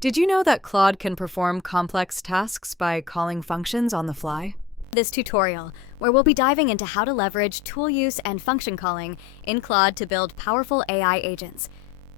Did you know that Claude can perform complex tasks by calling functions on the fly? This tutorial, where we'll be diving into how to leverage tool use and function calling in Claude to build powerful AI agents.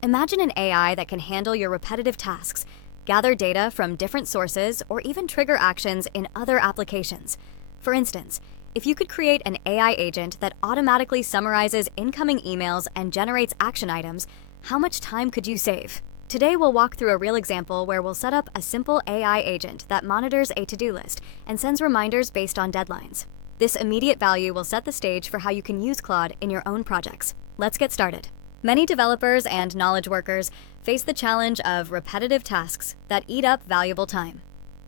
Imagine an AI that can handle your repetitive tasks, gather data from different sources, or even trigger actions in other applications. For instance, if you could create an AI agent that automatically summarizes incoming emails and generates action items, how much time could you save? Today we'll walk through a real example where we'll set up a simple AI agent that monitors a to-do list and sends reminders based on deadlines. This immediate value will set the stage for how you can use Claude in your own projects. Let's get started. Many developers and knowledge workers face the challenge of repetitive tasks that eat up valuable time.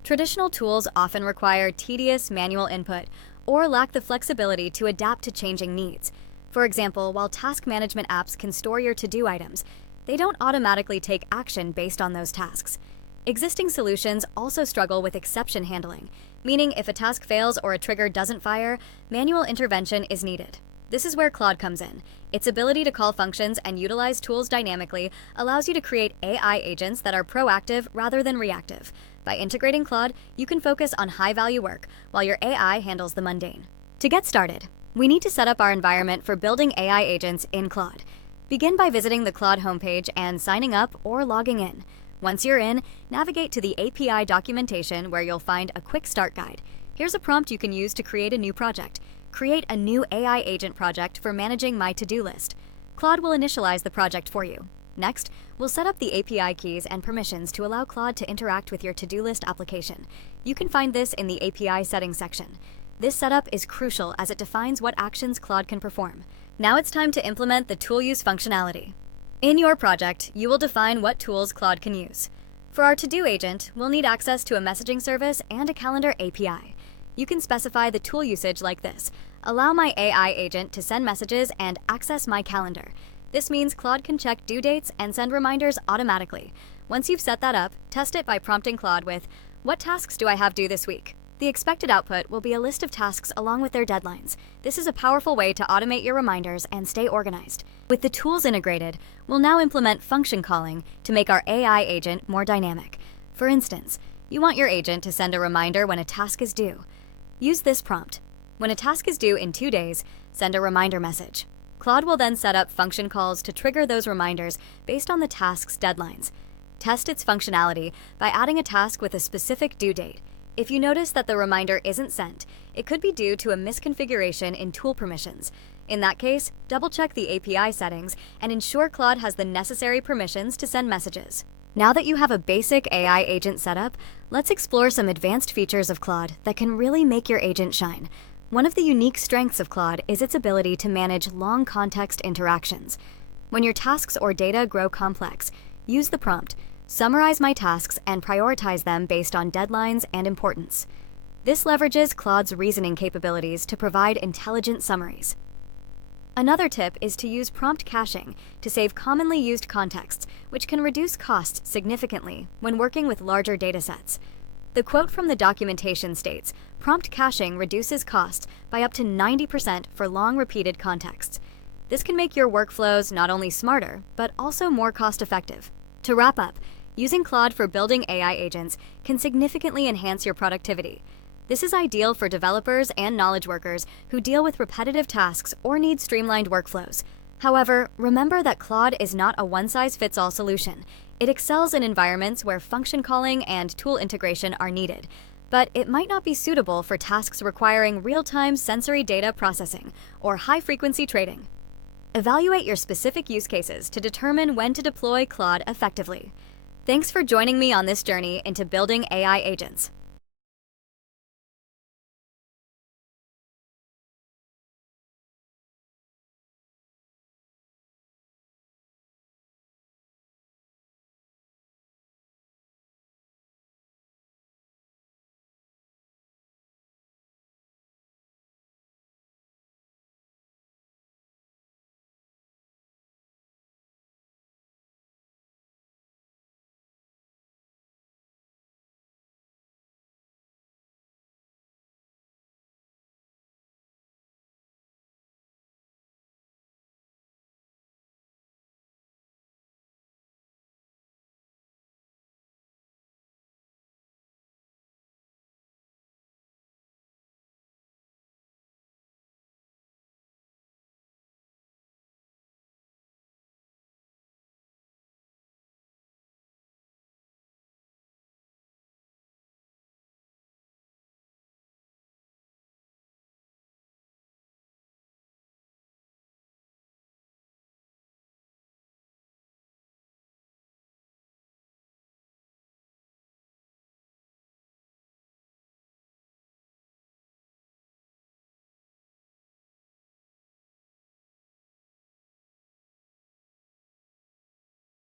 Traditional tools often require tedious manual input or lack the flexibility to adapt to changing needs. For example, while task management apps can store your to-do items, they don't automatically take action based on those tasks. Existing solutions also struggle with exception handling, meaning if a task fails or a trigger doesn't fire, manual intervention is needed. This is where Claude comes in. Its ability to call functions and utilize tools dynamically allows you to create AI agents that are proactive rather than reactive. By integrating Claude, you can focus on high-value work while your AI handles the mundane. To get started, we need to set up our environment for building AI agents in Claude. Begin by visiting the Claude homepage and signing up or logging in. Once you're in, navigate to the API documentation where you'll find a quick start guide. Here's a prompt you can use to create a new project. Create a new AI agent project for managing my to-do list. Claude will initialize the project for you. Next, we'll set up the API keys and permissions to allow Claude to interact with your to-do list application. You can find this in the API settings section. This setup is crucial as it defines what actions Claude can perform. Now it's time to implement the tool use functionality. In your project, you will define what tools Claude can use. For our to-do agent, we'll need access to a messaging service and a calendar API. You can specify the tool usage like this. Allow my AI agent to send messages and access my calendar. This means Claude can check due dates and send reminders automatically. Once you've set that up, test it by prompting Claude with, "What tasks do I have due this week?" The expected output will be a list of tasks along with their deadlines. This is a powerful way to automate your reminders and stay organized. With the tools integrated, we'll now implement function calling to make our AI agent more dynamic. For instance, you want your agent to send a reminder when a task is due. Use this prompt. When a task is due in 2 days, send a reminder message. Claude will then set up function calls to trigger those reminders based on the task's deadlines. Test its functionality by adding a task with a specific due date. If you notice that the reminder isn't sent, it could be due to a misconfiguration in tool permissions. In that case, double-check the API settings and ensure Claude has the necessary permissions to send messages. Now that you have a basic AI agent set up, let's explore some advanced features of Claude that can really make your agent shine. One of the unique strengths of Claude is its ability to manage long context interactions. When your tasks or data grow complex, use the prompt, "Summarize my tasks and prioritize them based on deadlines and importance." This leverages Claude's reasoning capabilities to provide intelligent summaries. Another tip is to use prompt caching to save commonly used contexts, which can reduce costs significantly when working with larger datasets. The quote from the documentation states, "Prompt caching reduces costs by up to 90% for long repeated contexts." This can make your workflows not only smarter, but also more cost-effective. To wrap up, using Claude for building AI agents can significantly enhance your productivity. This is ideal for developers and knowledge workers who deal with repetitive tasks or need streamlined workflows. However, remember that Claude is not a one-size-fits-all solution. It excels in environments where function calling and tool integration are needed, but it might not be suitable for tasks requiring real-time sensory data processing or high-frequency trading. Evaluate your specific use cases to determine when to deploy Claude effectively. Thanks for joining me on this journey into building AI agents.